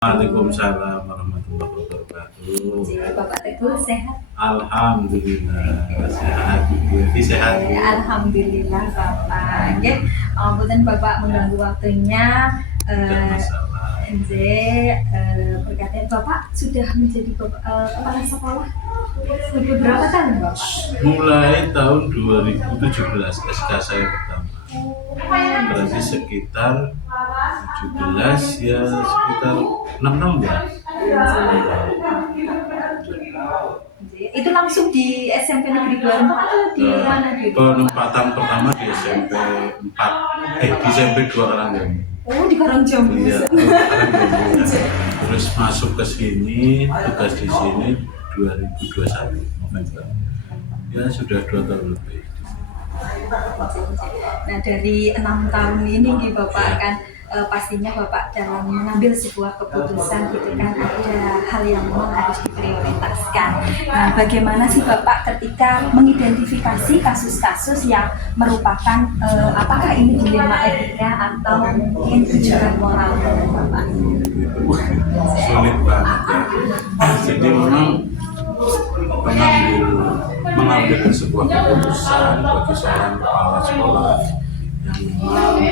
Waalaikumsalam warahmatullahi wabarakatuh. Bapak Teguh sehat? Alhamdulillah sehat. Sehat. Alhamdulillah Bapak. Nggih, mboten Bapak mengganggu waktunya. Berkata Bapak sudah menjadi kepala sekolah berapa tahun Bapak? Mulai tahun 2017 SK saya pertama. Berarti sekitar 17 ya, sekitar 6 tahun ya. Itu langsung di SMP Negeri 24 atau di mana gitu? Penempatan pertama di SMP 4, di SMP 2 Karangjamu. Oh, di Karangjamu. Iya, Karangjamu. Terus masuk ke sini, tugas di sini 2021 November. Ya sudah 2 tahun lebih. Nah, dari 6 tahun ini Bapak kan pastinya Bapak dalam mengambil sebuah keputusan gitu kan, ada hal yang memang harus diprioritaskan. Nah, bagaimana sih Bapak ketika mengidentifikasi kasus-kasus yang merupakan apakah ini dilema etika atau mungkin ujaran moral Bapak? Sulit banget ya. Jadi memang mengambil sebuah keputusan bagi seorang kepala sekolah yang memang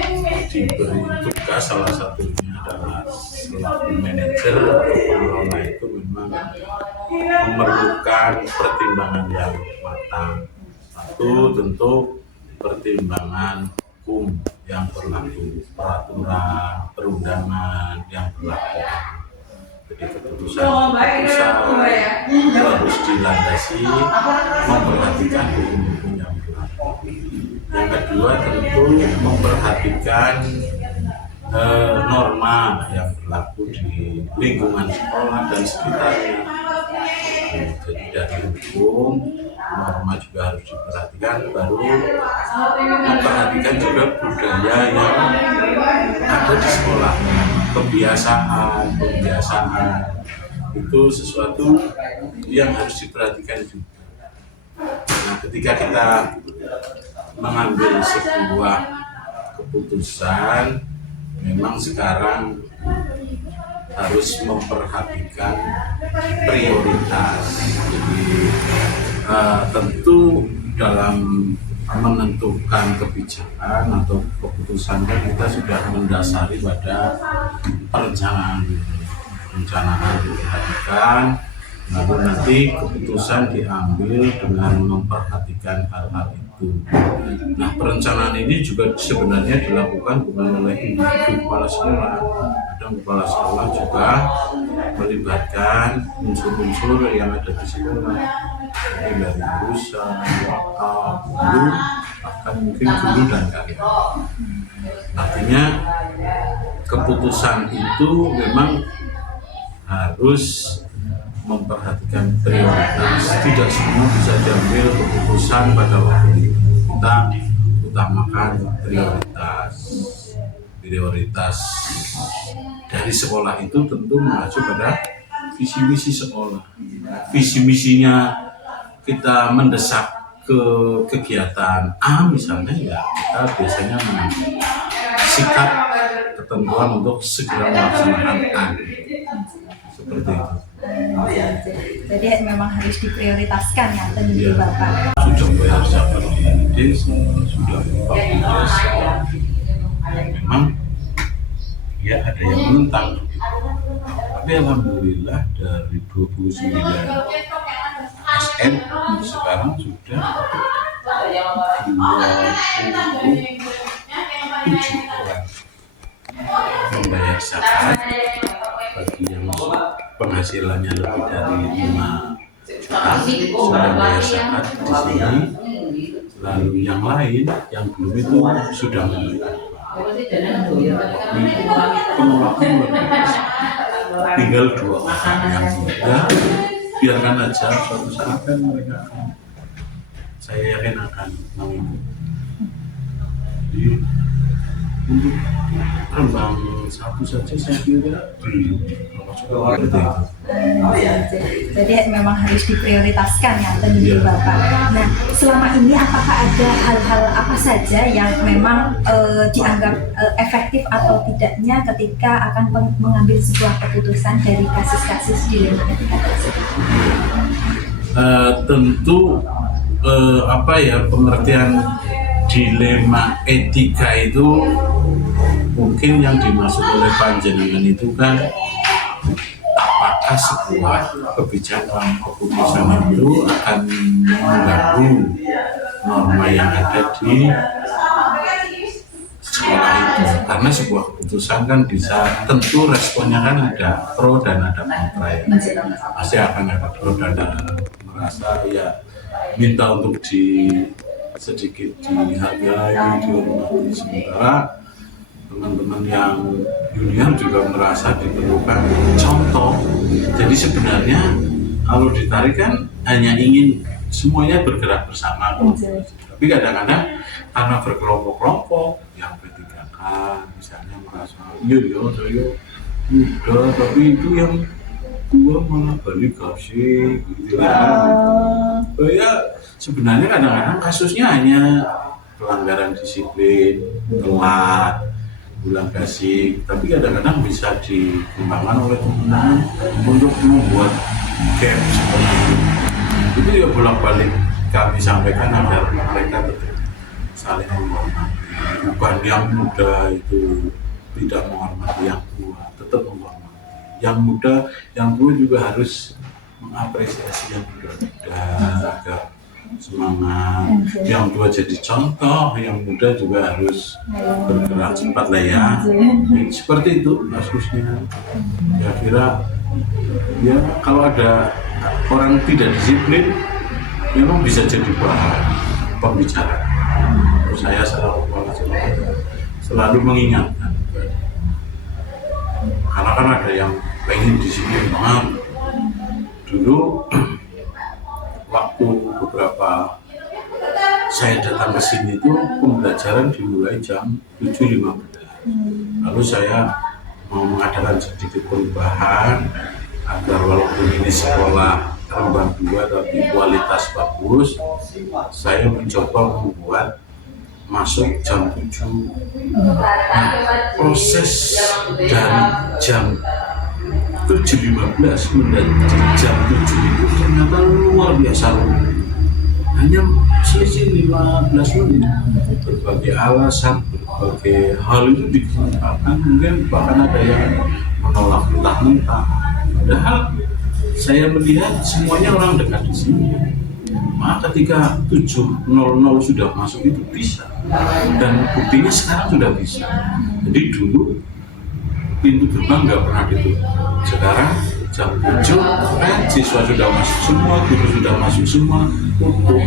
diberi tugas, salah satunya adalah selaku manajer atau pengelola, itu memang memerlukan pertimbangan yang matang. Satu, tentu pertimbangan hukum yang berlaku, peraturan perundangan yang berlaku. Jadi keputusan itu harus dilandasi memperhatikan hukum-hukum yang berlaku. Yang kedua tentu memperhatikan norma yang berlaku di lingkungan sekolah dan sekitarnya. Jadi dari hukum, norma juga harus diperhatikan, baru memperhatikan juga budaya yang ada di sekolah. Kebiasaan itu sesuatu yang harus diperhatikan juga. Nah, ketika kita mengambil sebuah keputusan, memang sekarang harus memperhatikan prioritas. Jadi tentu dalam menentukan kebijakan atau keputusan kita sudah mendasari pada perencanaan diperhatikan, lalu nanti keputusan diambil dengan memperhatikan hal-hal itu. Nah, perencanaan ini juga sebenarnya dilakukan bukan oleh individu kepala sekolah. Kadang kepala sekolah juga melibatkan unsur-unsur yang ada di sekolah, jadi dari urusan, guru, bahkan mungkin guru dan karyawan. Artinya keputusan itu memang harus memperhatikan prioritas. Tidak semua bisa diambil keputusan pada waktu itu. Kita utamakan prioritas dari sekolah itu tentu mengacu pada visi misi sekolah. Visi misinya kita mendesak ke kegiatan A misalnya, ya kita biasanya mengambil sikap ketentuan untuk segera melaksanakan A. Seperti itu. Jadi memang harus diprioritaskan ya tentu Bapak. Sudah bayar zakat di desa, sudah membangun desa. Memang ya ada yang menentang. Tapi alhamdulillah dari 29 SN sekarang sudah 27 orang membayar zakat. Bagi yang penghasilannya lebih dari 5 juta sudah bayar zakat di sini. Lalu yang lain yang belum itu sudah menunjukkan. Penolakan luar biasa. Tinggal 2 orang yang muda, biarkan aja, suatu saat kan mereka akan, saya yakin akan mengikuti. Jadi untuk Rembang satu saja saya kira belum seperti itu. Jadi memang harus diprioritaskan ya tentu Iya. Bapak. Nah, selama ini apakah ada hal-hal apa saja yang memang dianggap efektif atau tidaknya ketika akan mengambil sebuah keputusan dari kasus-kasus dilema etika tersebut? Tentu apa ya, pengertian dilema etika itu mungkin yang dimaksud oleh panjenengan itu kan apakah sebuah kebijakan keputusan itu akan mengganggu norma yang ada di sekolah itu, karena sebuah keputusan kan bisa, tentu responnya kan ada pro dan ada kontra ya, pasti akan ada pro dan ada merasa ya minta untuk sedikit dihargai, dihormati, sementara teman-teman yang junior juga merasa diperlukan contoh. Jadi sebenarnya kalau ditarik kan hanya ingin semuanya bergerak bersama, tapi kadang-kadang karena berkelompok-kelompok yang P3K misalnya merasa iya saya muda tapi itu yang tua malah balik kasih gitu ya. Sebenarnya kadang-kadang kasusnya hanya pelanggaran disiplin, telat, bulan kasih, tapi kadang-kadang bisa dikembangkan oleh teman-teman untuk membuat game seperti itu ya, bolak-balik kami sampaikan agar mereka tetap saling menghormati, bukan yang muda itu tidak menghormati yang tua, tetap menghormati yang muda, yang tua juga harus mengapresiasi yang muda agar semangat, yang tua jadi contoh, yang muda juga harus bergerak cepat lah ya. Seperti itu kasusnya. Ya kira ya kalau ada orang tidak disiplin memang bisa jadi bahan pembicaraan. Saya selalu mengingatkan, karena kan ada yang pengen disiplin banget. Dulu waktu beberapa saya datang ke sini itu pembelajaran dimulai jam 7.15. Lalu saya mau mengadakan sedikit perubahan agar walaupun ini sekolah Rembang 2 tapi kualitas bagus, saya mencoba membuat masuk jam 7. Nah, proses dari jam 7.15 menjadi jam 7 itu ternyata luar biasa. Hanya selisih 15 menit. Berbagai alasan, berbagai hal itu dikemukakan, mungkin bahkan ada yang menolak mentah-mentah. Padahal saya melihat semuanya orang dekat di sini. Maka ketika 7.00 sudah masuk itu bisa, dan buktinya sekarang sudah bisa. Jadi dulu pintu gerbang nggak pernah ditutup. Sekarang jam 7 siswa sudah masuk semua, guru sudah masuk semua, tutup.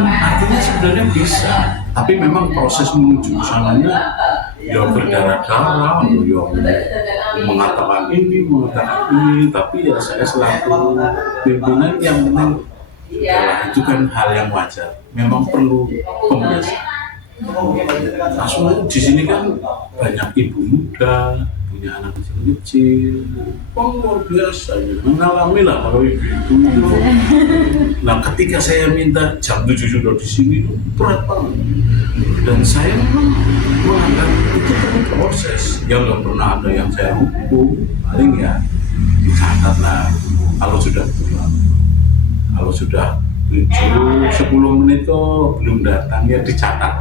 Artinya sebenarnya bisa, tapi memang proses menuju ke sananya ya berdarah-darah, ya mengatakan ini, tapi ya saya selaku pimpinan yang penting ya, itu kan hal yang wajar, memang perlu pembiasaan. Langsung di sini kan banyak ibu muda, punya anak kecil-kecil, luar biasa, mengalami lah kalau ibu-ibu itu. Nah ketika saya minta jam 7 sudah di sini itu berat banget, dan saya memang menganggap itu perlu proses, yang nggak pernah ada yang saya hukum, paling ya dicatat lah kalau sudah pulang. Kalau sudah 7-10 menit kok belum datang ya dicatat.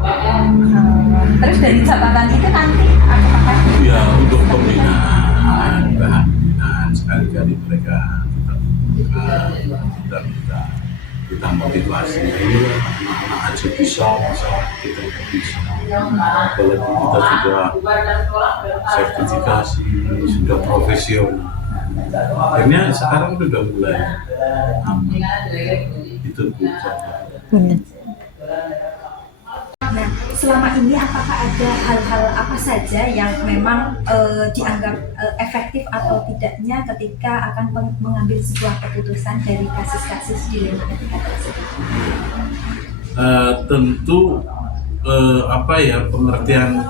Terus dari catatan itu nanti apakah Ya untuk pembinaan, bahan pembinaan, sekali-kali mereka kita motivasi. Anak-anak aja bisa, masa kita nggak bisa. Apalagi kita sudah sertifikasi, sudah profesional. Akhirnya sekarang sudah mulai aman. Itu Nah, selama ini apakah ada hal-hal apa saja yang memang dianggap efektif atau tidaknya ketika akan mengambil sebuah keputusan dari kasus-kasus dilema etika tersebut? Tentu apa ya, pengertian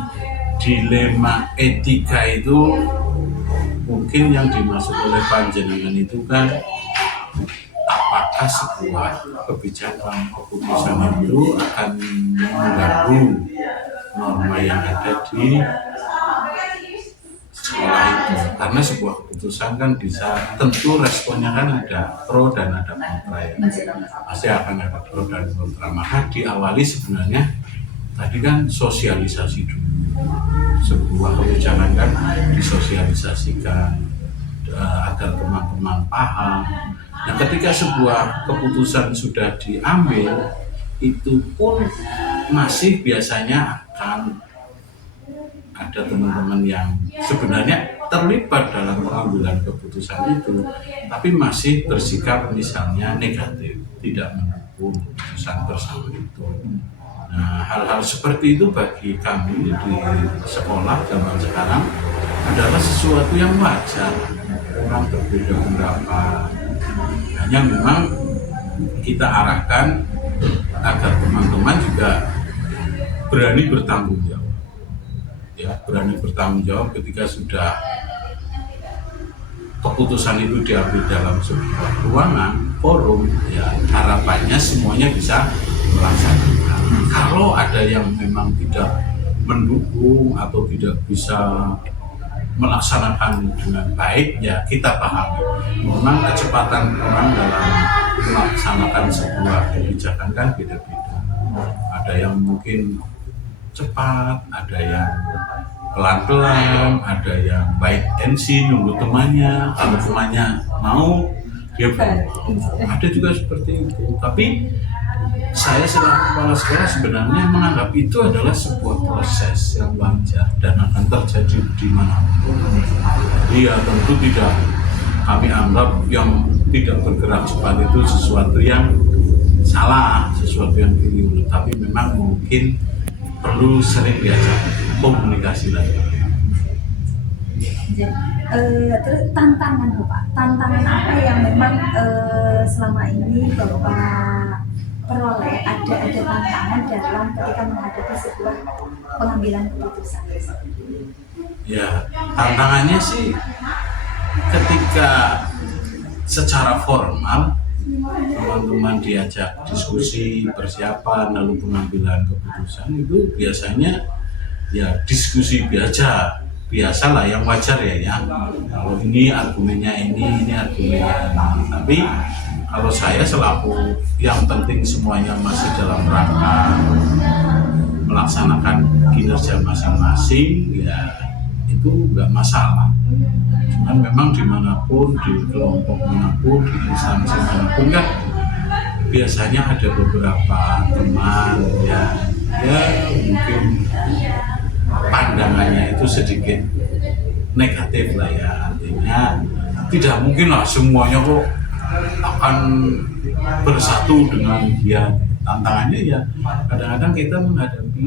dilema etika itu mungkin yang dimaksud oleh panjenengan itu kan apakah sebuah kebijakan keputusan itu akan mengganggu norma yang ada di sekolah itu, karena sebuah keputusan kan bisa tentu responnya kan ada pro dan ada kontra ya, pasti akan ada pro dan kontra. Maka diawali sebenarnya tadi kan sosialisasi dulu, sebuah kebijakan kan disosialisasikan agar teman-teman paham. Nah, ketika sebuah keputusan sudah diambil, itu pun masih biasanya akan ada teman-teman yang sebenarnya terlibat dalam pengambilan keputusan itu, tapi masih bersikap misalnya negatif, tidak mendukung keputusan tersebut itu. Nah, hal-hal seperti itu bagi kami di sekolah zaman sekarang adalah sesuatu yang wajar. Orang berbeda pendapat, hanya memang kita arahkan agar teman-teman juga berani bertanggung jawab. Ya, berani bertanggung jawab ketika sudah keputusan itu diambil dalam sebuah ruangan, forum, ya harapannya semuanya bisa melaksanakan. Kalau ada yang memang tidak mendukung atau tidak bisa melaksanakan dengan baik, ya kita pahami. Memang kecepatan orang dalam melaksanakan sebuah kebijakan kan beda-beda. Ada yang mungkin cepat, ada yang pelan-pelan, ada yang baik tensi nunggu temannya, kalau temannya mau dia ada juga seperti itu. Tapi saya selaku kepala sekolah sebenarnya menganggap itu adalah sebuah proses yang wajar dan akan terjadi di manapun. Jadi ya tentu tidak kami anggap yang tidak bergerak cepat itu sesuatu yang salah, sesuatu yang keliru. Tapi memang mungkin perlu sering diajak komunikasi lagi. Terus tantangan apa yang memang selama ini Bapak peroleh, ada tantangan dalam ketika menghadapi sebuah pengambilan keputusan? Ya, tantangannya sih ketika secara formal teman-teman diajak diskusi, persiapan, lalu pengambilan keputusan itu biasanya ya diskusi biasalah yang wajar ya. Kalau ini argumennya ini argumennya ini. Tapi kalau saya selaku yang penting semuanya masih dalam rangka melaksanakan kinerja masing-masing, ya itu nggak masalah. Cuman memang dimanapun, di kelompok manapun, di instansi manapun kan biasanya ada beberapa teman yang ya mungkin pandangannya itu sedikit negatif lah ya. Artinya tidak mungkin lah semuanya kok akan bersatu dengan dia. Tantangannya ya kadang-kadang kita menghadapi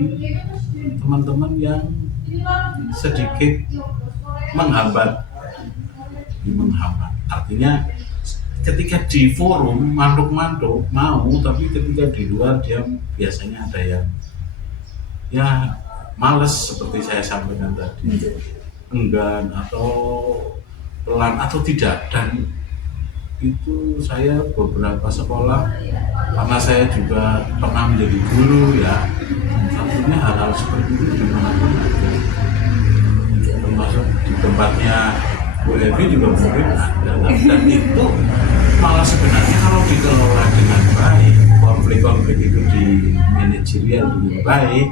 teman-teman yang sedikit menghambat. Artinya ketika di forum mantuk-mantuk mau, tapi ketika di luar dia biasanya ada yang ya males seperti saya sampaikan tadi, enggan atau pelan atau tidak. Dan itu saya beberapa sekolah, karena saya juga pernah menjadi guru ya, artinya hal-hal seperti itu dimanapun ada, termasuk di tempatnya Bu Evi juga mungkin ada. Dan itu malah sebenarnya kalau dikelola dengan baik, konflik-konflik itu di manajerial dengan baik,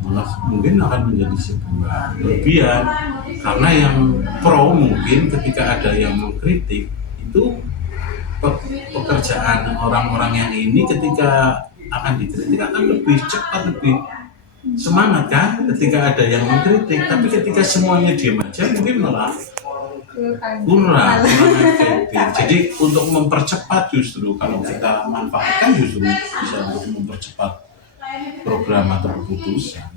malah mungkin akan menjadi sebuah kelebihan. Karena yang pro mungkin ketika ada yang mengkritik, itu pekerjaan orang-orang yang ini ketika akan dikritik akan lebih cepat, lebih semangat kan ketika ada yang mengkritik. Tapi ketika semuanya diam aja mungkin malah kurang efektif. Jadi untuk mempercepat justru kalau kita manfaatkan justru bisa mempercepat program atau keputusan.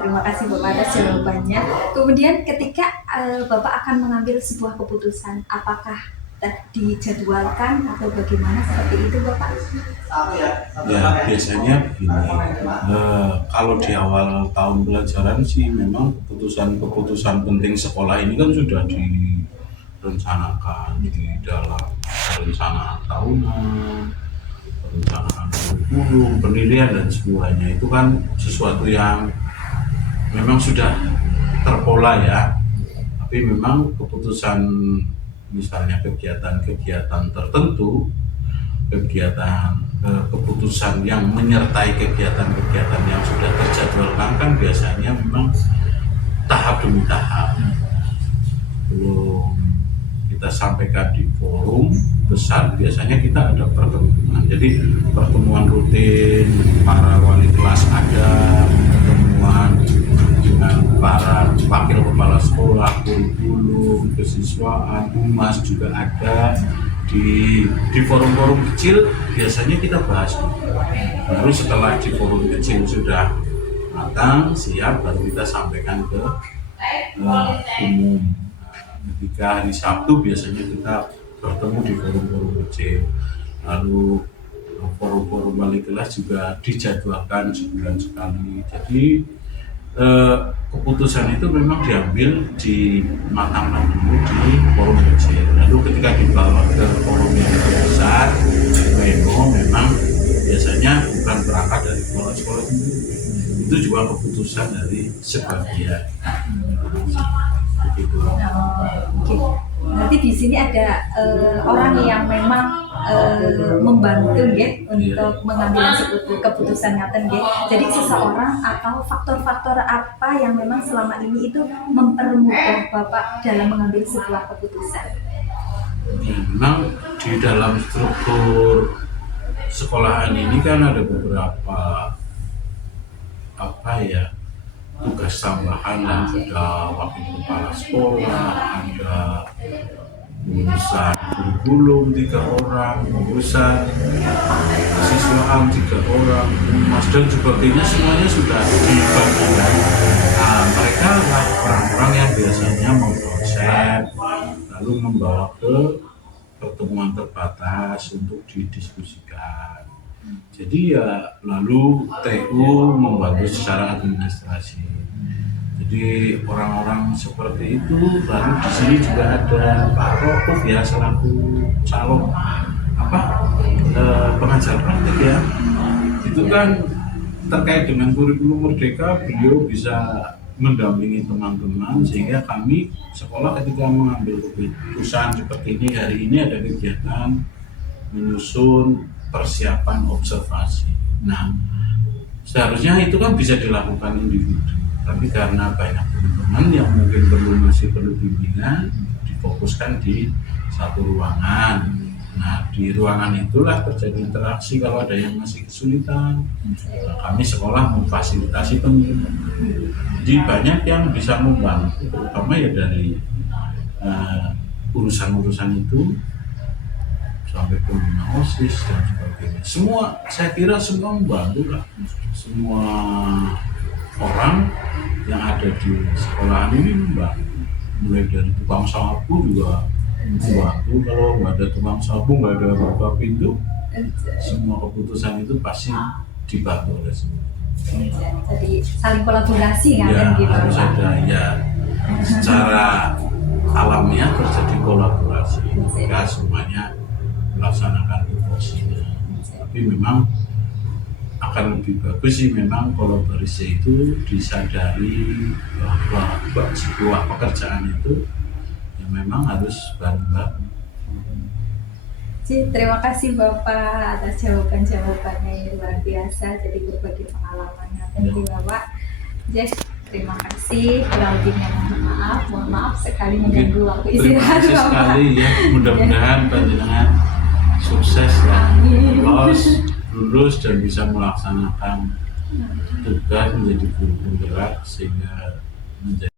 Terima kasih Bapak atas jawabannya. Kemudian ketika Bapak akan mengambil sebuah keputusan, apakah dijadwalkan atau bagaimana seperti itu Bapak? Ya biasanya begini, kalau di awal tahun pelajaran sih memang keputusan penting sekolah ini kan sudah direncanakan di dalam perencanaan tahunan, perencanaan kurikulum, penilaian dan semuanya itu kan sesuatu yang memang sudah terpola ya. Tapi memang keputusan misalnya kegiatan-kegiatan tertentu, keputusan yang menyertai kegiatan-kegiatan yang sudah terjadwalkan kan biasanya memang tahap demi tahap. Belum kita sampaikan di forum besar, biasanya kita ada pertemuan. Jadi pertemuan rutin, para wali kelas ada, pertemuan dengan para wakil kepala sekolah, kurikulum, kesiswaan, humas juga ada. Di forum-forum kecil biasanya kita bahas. Baru setelah di forum kecil sudah matang, siap, baru kita sampaikan ke umum. Ketika hari Sabtu biasanya kita bertemu di forum-forum kecil. Lalu forum-forum wali kelas juga dijadwalkan sebulan sekali. Jadi keputusan itu memang diambil di matangkan dulu di forum kecil. Lalu ketika dibawa ke forum yang besar, memang biasanya bukan berangkat dari sekolah-sekolah itu juga keputusan dari sebagian. Begitu. Berarti di sini ada orang yang memang membantu ya untuk mengambil keputusan ngaten ya. Jadi seseorang atau faktor-faktor apa yang memang selama ini itu mempermudah Bapak dalam mengambil sebuah keputusan? Memang di dalam struktur sekolahan ini kan ada beberapa tugas tambahan, ada wakil kepala sekolah, ada urusan kurikulum 3 orang, urusan kesiswaan 3 orang, humas dan sebagainya, semuanya sudah dibagikan. Nah, mereka adalah orang-orang yang biasanya mengkonsep lalu membawa ke pertemuan terbatas untuk didiskusikan. Jadi ya lalu TU membantu secara administrasi. Jadi orang-orang seperti itu. Lalu di sini juga ada Pak Rokuf ya selaku calon pengajar praktik ya. Itu kan terkait dengan kurikulum Merdeka, beliau bisa mendampingi teman-teman sehingga kami sekolah ketika mengambil keputusan seperti ini, hari ini ada kegiatan menyusun persiapan observasi. Nah, seharusnya itu kan bisa dilakukan individu, tapi karena banyak teman-teman yang mungkin masih perlu bimbingan, difokuskan di satu ruangan. Nah, di ruangan itulah terjadi interaksi kalau ada yang masih kesulitan. Kami sekolah memfasilitasi teman-teman. Jadi banyak yang bisa membantu, terutama ya dari urusan-urusan itu sampai pembina OSIS dan sebagainya. Semua, saya kira semua membantu lah. Semua orang yang ada di sekolahan ini membantu. Mulai dari tukang sapu juga membantu. Kalau nggak ada tukang sapu, nggak ada buka pintu, semua keputusan itu pasti dibantu oleh semua. Jadi saling kolaborasi kan Ya, gitu. harus ada ya. Secara alamiah terjadi kolaborasi ketika semuanya melaksanakan tupoksinya. Tapi memang akan lebih bagus sih memang kolaborasi itu disadari bahwa sebuah pekerjaan itu ya memang harus bareng-bareng. Terima kasih Bapak atas jawaban-jawabannya yang luar biasa. Jadi berbagi pengalamannya. Thank you Bapak. Terima kasih. Kurang lebihnya mohon maaf sekali mengganggu waktu istirahat Terima kasih Bapak. sekali ya. Mudah-mudahan panjenengan sukses ya, lulus dan bisa melaksanakan tugas menjadi guru penggerak sehingga menjadi